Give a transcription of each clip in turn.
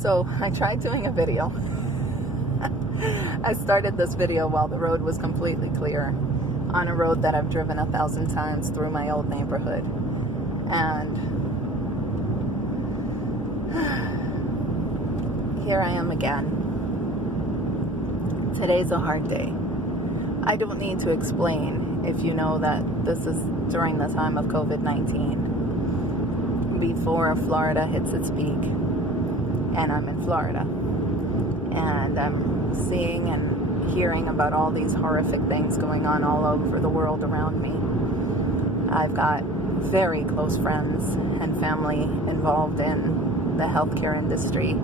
So I tried doing a video. I started this video while the road was completely clear on a road that I've driven 1,000 times through my old neighborhood. And here I am again. Today's a hard day. I don't need to explain if you know that this is during the time of COVID-19, before Florida hits its peak, and I'm in Florida. And I'm seeing and hearing about all these horrific things going on all over the world around me. I've got very close friends and family involved in the healthcare industry.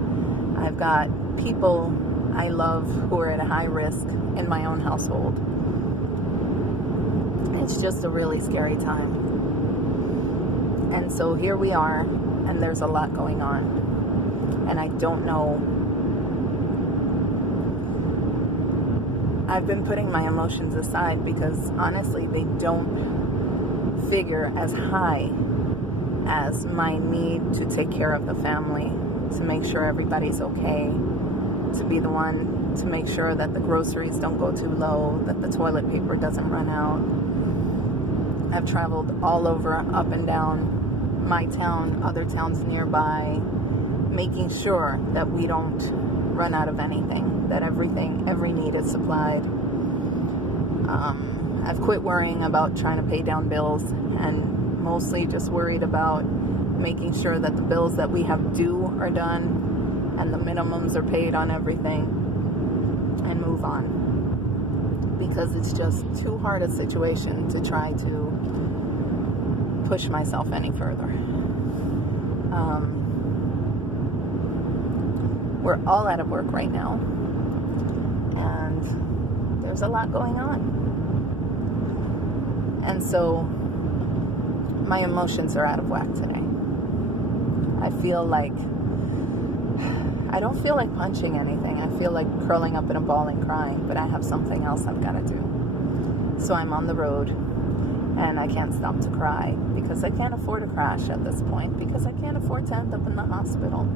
I've got people I love who are at a high risk in my own household. It's just a really scary time. And so here we are, and there's a lot going on. And I don't know. I've been putting my emotions aside because honestly, they don't figure as high as my need to take care of the family, to make sure everybody's okay, to be the one to make sure that the groceries don't go too low, that the toilet paper doesn't run out. I've traveled all over, up and down my town, other towns nearby, making sure that we don't run out of anything, that every need is supplied. I've quit worrying about trying to pay down bills and mostly just worried about making sure that the bills that we have due are done and the minimums are paid on everything and move on. Because it's just too hard a situation to try to push myself any further. We're all out of work right now, and there's a lot going on. And so my emotions are out of whack today. I don't feel like punching anything. I feel like curling up in a ball and crying, but I have something else I've got to do. So I'm on the road, and I can't stop to cry because I can't afford a crash at this point, because I can't afford to end up in the hospital.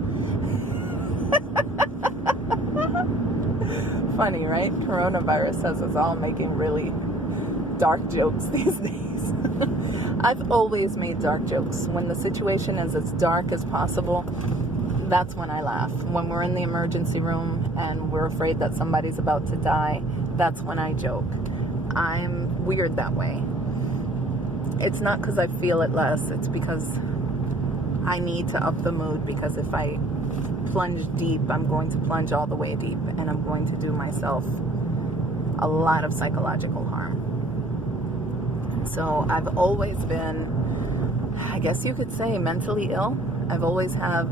Funny, right? Coronavirus has us all making really dark jokes these days. I've always made dark jokes. When the situation is as dark as possible, that's when I laugh. When we're in the emergency room and we're afraid that somebody's about to die, that's when I joke. I'm weird that way. It's not because I feel it less. It's because I need to up the mood, because if I plunge deep, I'm going to plunge all the way deep, and I'm going to do myself a lot of psychological harm. So I've always been, I guess you could say, mentally ill. I've always had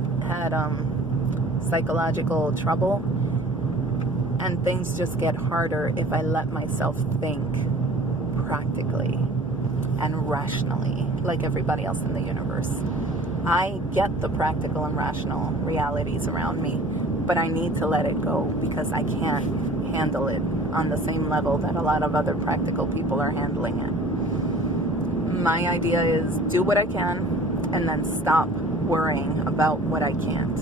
psychological trouble, and things just get harder if I let myself think practically and rationally like everybody else in the universe. I get the practical and rational realities around me, but I need to let it go because I can't handle it on the same level that a lot of other practical people are handling it. My idea is do what I can and then stop worrying about what I can't.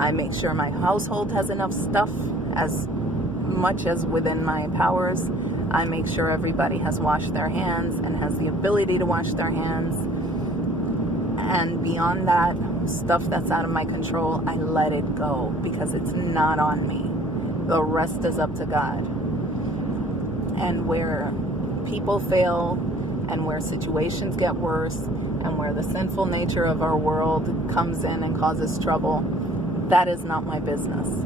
I make sure my household has enough stuff, as much as within my powers. I make sure everybody has washed their hands and has the ability to wash their hands. And beyond that, stuff that's out of my control, I let it go because it's not on me. The rest is up to God. And where people fail, and where situations get worse, and where the sinful nature of our world comes in and causes trouble, that is not my business.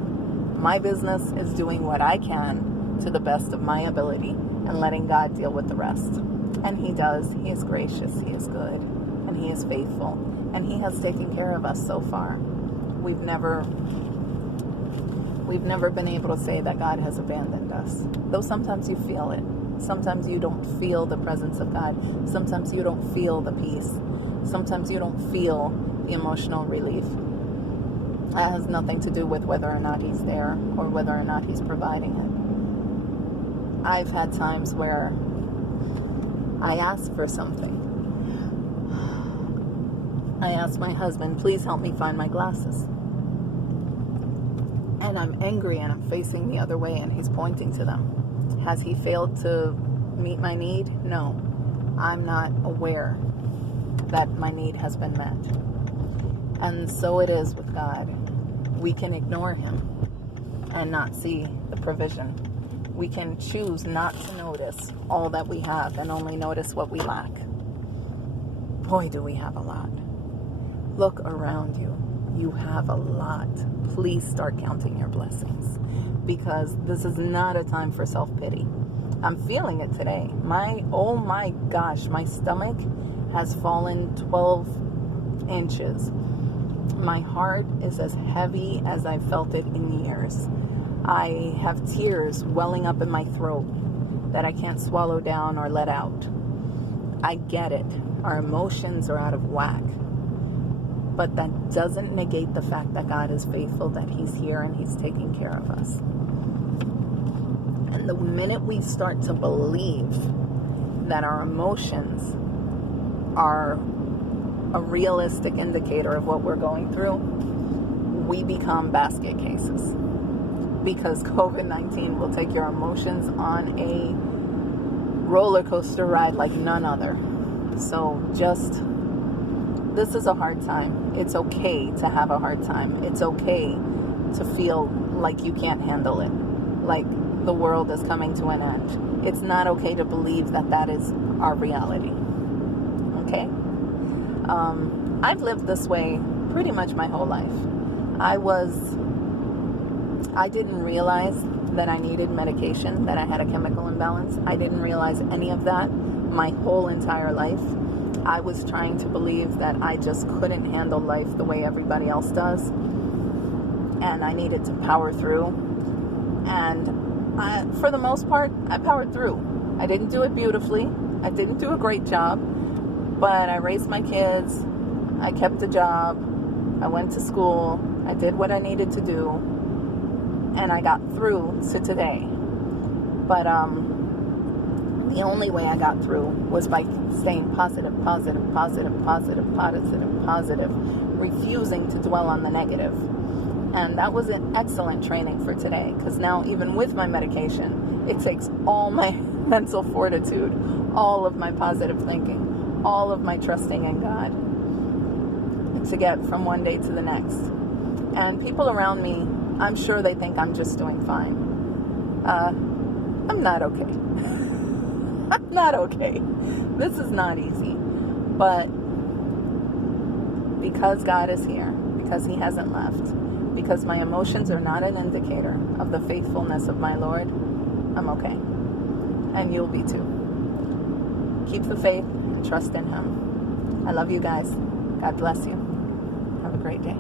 My business is doing what I can to the best of my ability and letting God deal with the rest. And He does. He is gracious. He is good. And He is faithful. And He has taken care of us so far. We've never been able to say that God has abandoned us. Though sometimes you feel it. Sometimes you don't feel the presence of God. Sometimes you don't feel the peace. Sometimes you don't feel the emotional relief. That has nothing to do with whether or not He's there or whether or not He's providing it. I've had times where I ask for something. I asked my husband, please help me find my glasses. and I'm angry and I'm facing the other way and he's pointing to them. Has he failed to meet my need? No. I'm not aware that my need has been met. And so it is with God. We can ignore him and not see the provision. We can choose not to notice all that we have and only notice what we lack. Boy, do we have a lot. Look around you. You have a lot. Please start counting your blessings, because this is not a time for self-pity. I'm feeling it today. Oh my gosh, my stomach has fallen 12 inches. My heart is as heavy as I felt it in years. I have tears welling up in my throat that I can't swallow down or let out. I get it. Our emotions are out of whack. But that doesn't negate the fact that God is faithful, that he's here and he's taking care of us. And the minute we start to believe that our emotions are a realistic indicator of what we're going through, we become basket cases. Because COVID-19 will take your emotions on a roller coaster ride like none other. So this is a hard time. It's okay to have a hard time. It's okay to feel like you can't handle it, like the world is coming to an end. It's not okay to believe that that is our reality. Okay? I've lived this way pretty much my whole life. I didn't realize that I needed medication, that I had a chemical imbalance. I didn't realize any of that my whole entire life. I was trying to believe that I just couldn't handle life the way everybody else does. And I needed to power through. And for the most part, I powered through. I didn't do it beautifully. I didn't do a great job. But I raised my kids. I kept a job. I went to school. I did what I needed to do. And I got through to today. But the only way I got through was by staying positive, refusing to dwell on the negative. And that was an excellent training for today, because now even with my medication, it takes all my mental fortitude, all of my positive thinking, all of my trusting in God to get from one day to the next. And people around me, I'm sure they think I'm just doing fine. I'm not okay. I'm not okay. This is not easy. But because God is here, because he hasn't left, because my emotions are not an indicator of the faithfulness of my Lord, I'm okay. And you'll be too. Keep the faith and trust in him. I love you guys. God bless you. Have a great day.